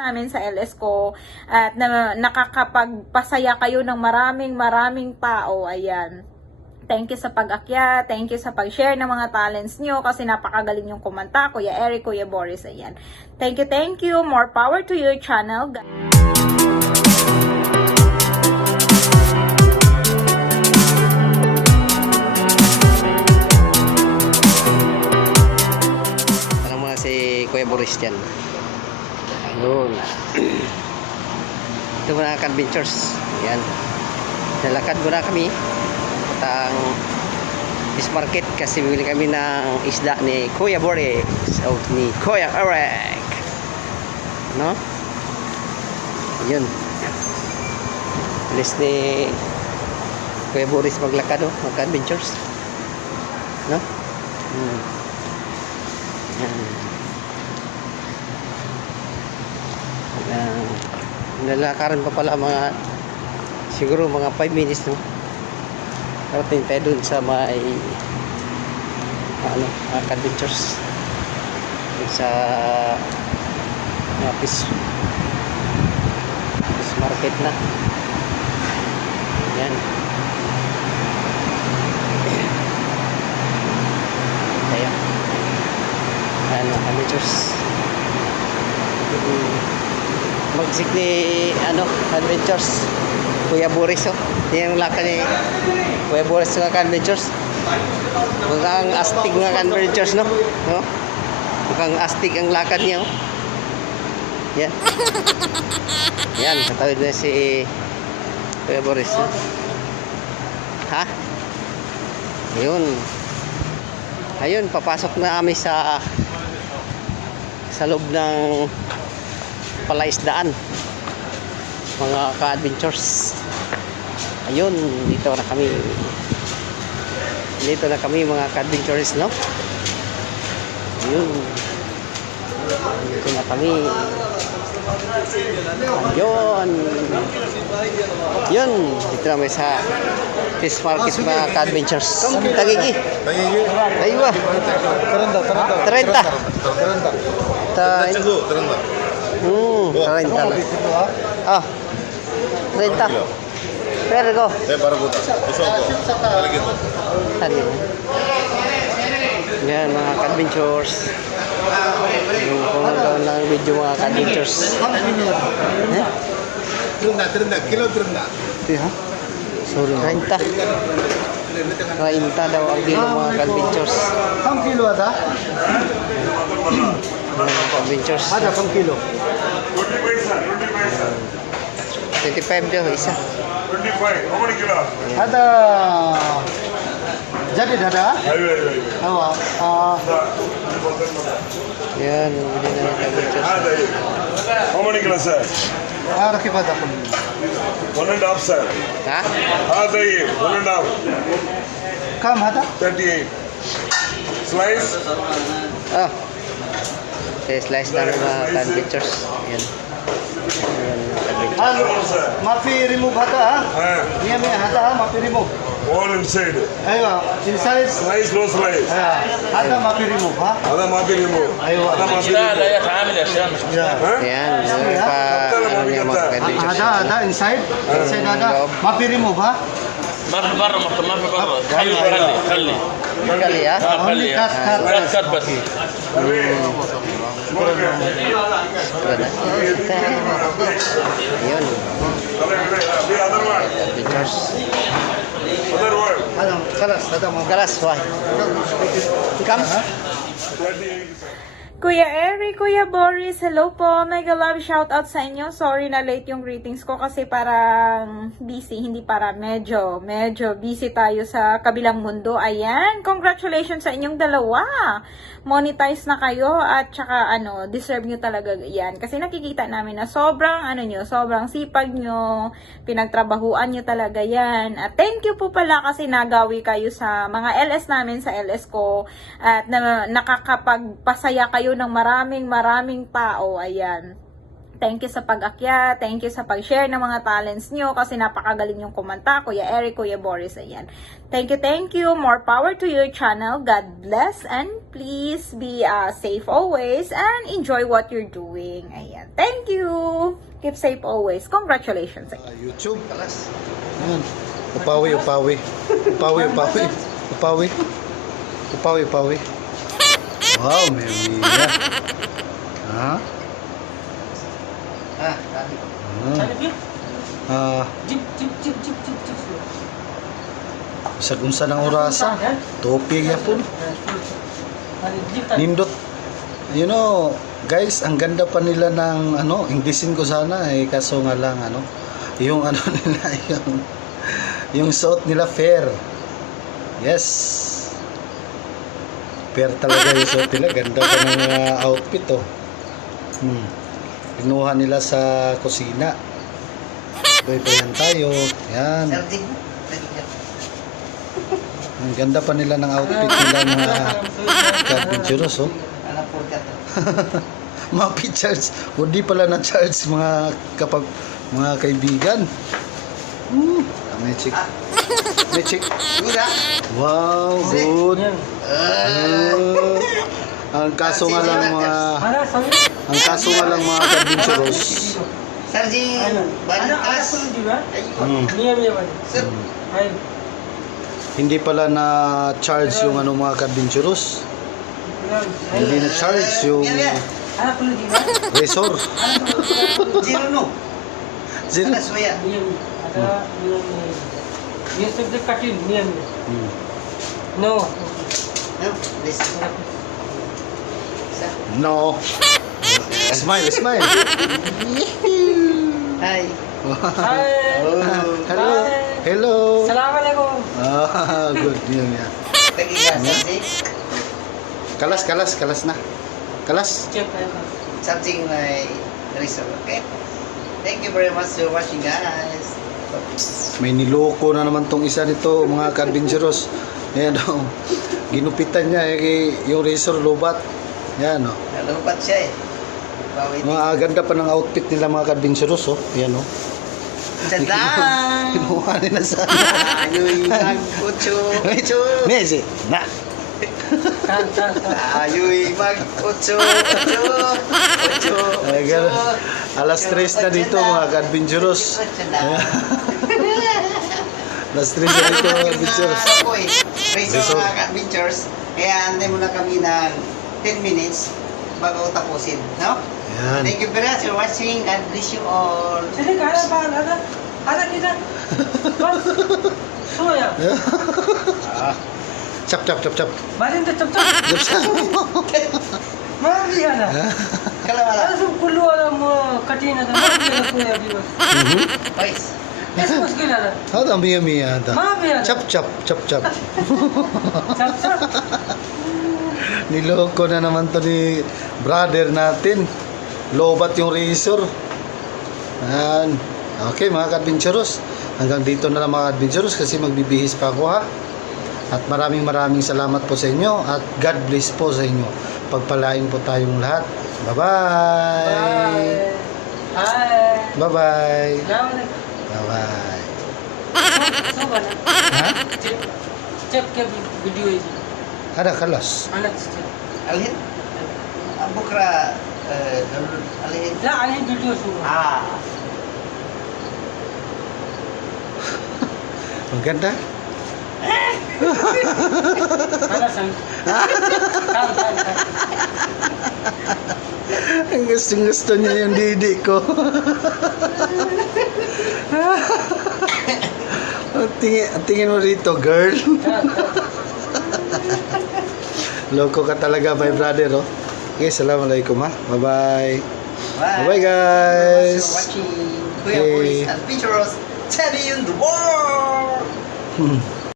namin sa LS ko at nakakapagpasaya kayo ng maraming tao. Ayan. Thank you sa pag-akyat, thank you sa pag-share ng mga talents nyo kasi napakagaling yung kumanta, Kuya Eric, Kuya Boris, ayan. Thank you, more power to your channel. Alam mo na si Kuya Boris dyan. Ayun. Ito muna ang adventures. Ayan. Nalakad muna kami ang fish market kasi bibili kami ng isda ni Kuya Boris o ni Kuya Eric, no? Yun, bilis ni Kuya Boris maglakad, mag-adventures, no? Nalakaran pa pala mga siguro mga 5 minutes, no? Parating tayo dun sa may adventures dun sa fish market na yan. Tayo adventures magsik ni adventures Kuya Boris, yung lakad ni Kuya Boris nga adventures. Mukhang astig nga adventures, no? Mukhang astig ang lakad niya, yan. Yan, katawid na si Kuya Boris, no? Ha? Ayun, papasok na kami sa loob ng palaisdaan, mga ka-adventures. Ayun, dito na kami mga ka-adventures, no? Ayun, dito na kami. Yun, dito na kami sa fish market mga ka-adventures. Tagigi aywa 30 ah 30 pero go. Yan mga adventures. Yung kung ng video mga adventures. Kilo terenda. Sorry. 30 daw ang kilo mga adventures. Kam kilo ada? Mga adventures. Ada kam kilo. 25 daw isa. 25. How many kilo? Ada jadi dada? Awa. Yan, hindi na adventures. How many kilo, sir? Rakib ada kam. 1.5, sir. Ha? Ada 1.5. Kam ada? 38. Slice? Oh. Slice na mga adventures. Yan. Halo. Mafi remove ada? Niya may ada mafi remove. All inside. Aywa. Inside. Slice, no slice. Ada mafi remove ha? Ada mapi remove. Aywa. Ada mapi remove. Yan. Ano niya mga adventures. Ada inside. Inside ada mafi remove ha? ما في برا ما في برا خلي Kali ya. Only cut. كات بس Yun. The other one. Adventures. Other one. Ada kalas ada mau. Galas, why? Come. 38. Kuya Eric, Kuya Boris, hello po. Mega love shoutout sa inyo. Sorry na late yung greetings ko kasi parang busy, medyo busy tayo sa kabilang mundo. Ayan, congratulations sa inyong dalawa. Monetize na kayo at saka deserve nyo talaga yan. Kasi nakikita namin na sobrang sobrang sipag nyo, pinagtrabahuan nyo talaga yan. At thank you po pala kasi nagawi kayo sa mga LS namin sa LS ko at nakakapagpasaya kayo ng maraming tao. Ayan. Thank you sa pag-akyat, thank you sa pag-share ng mga talents nyo kasi napakagaling yung kumanta, Kuya Eric, Kuya Boris, ayan. Thank you, more power to your channel, God bless, and please be safe always and enjoy what you're doing, ayan. Thank you, keep safe always, congratulations. YouTube. Ayan. Upawi. Wow, may umiya. Ha? Bisag unsa ng orasa. Topi gyapon. Nindot. You know, guys, ang ganda pa nila ng Englishin ko sana kaso nga lang yung nila yung suot nila fair. Yes. Fair talaga yung suot nila. Ganda pa ng outfit Kinuha nila sa kusina. Bay-bayan tayo. Yan. Ang ganda pa nila ng outfit nila mga adventurous mga pictures. Hindi pala na-charge mga kaibigan. May chick. Wow, good. Ang kaso nga lang mga adventurous. Hindi pala na-charge yung mga adventurous. Hindi na-charge yung resort. Zero. No. Smile. Hi. Hello. Assalamualaikum. Good news yan. Kalas na. Kalas. Something like resort. Okay. Thank you very much for watching, guys. May niloko na naman tong isa nito, mga adventurous. Ayan ginupitan niya yung razor lobat. Yan Lupat siya Mga ganda pa ng outfit nila mga adventurous Ayan Sadang! Kinuha nila sa Ayoy mag-utso. Nezi. Na. Ayoy mag-utso. Alas 3 na dito mga adventurous. Alas 3 na dito mga adventurous. Resort mga adventures. Kaya antay muna kami ng 10 minutes bago tapusin. No? Yan. Thank you very much for watching. God bless you all. Sini kaya pa ada kita. Soya. Chap. Balin tu cepat. Mari ada. Kalau wala. Ada sub kullu ada mo katina ada. Mari ada soya biwas. Guys. Es muskil ada. Ada miya. Mari ada. Chap. Cepat. Niloko na naman to ni brother natin. Lobat yung razor. Ayan. Okay mga adventurous. Hanggang dito na lang mga adventurous kasi magbibihis pa ako At maraming salamat po sa inyo. At God bless po sa inyo. Pagpalain po tayong lahat. Bye-bye. Hai. Bye-bye. Assalamualaikum. Bye-bye. Soba na. Ha? Check ke video ini. Ada kalas. Anak cek. Alhin. Bukra alhin. Lah alih video semua. Ang ganda. Anak sang. Ang gusto niya yung didi ko. Tingin mo rito, girl. Loko ka talaga, my brother. Okay, assalamualaikum Bye-bye. Bye-bye, guys. Thanks for watching. Kuya Boris Adventurous. Tell you the world.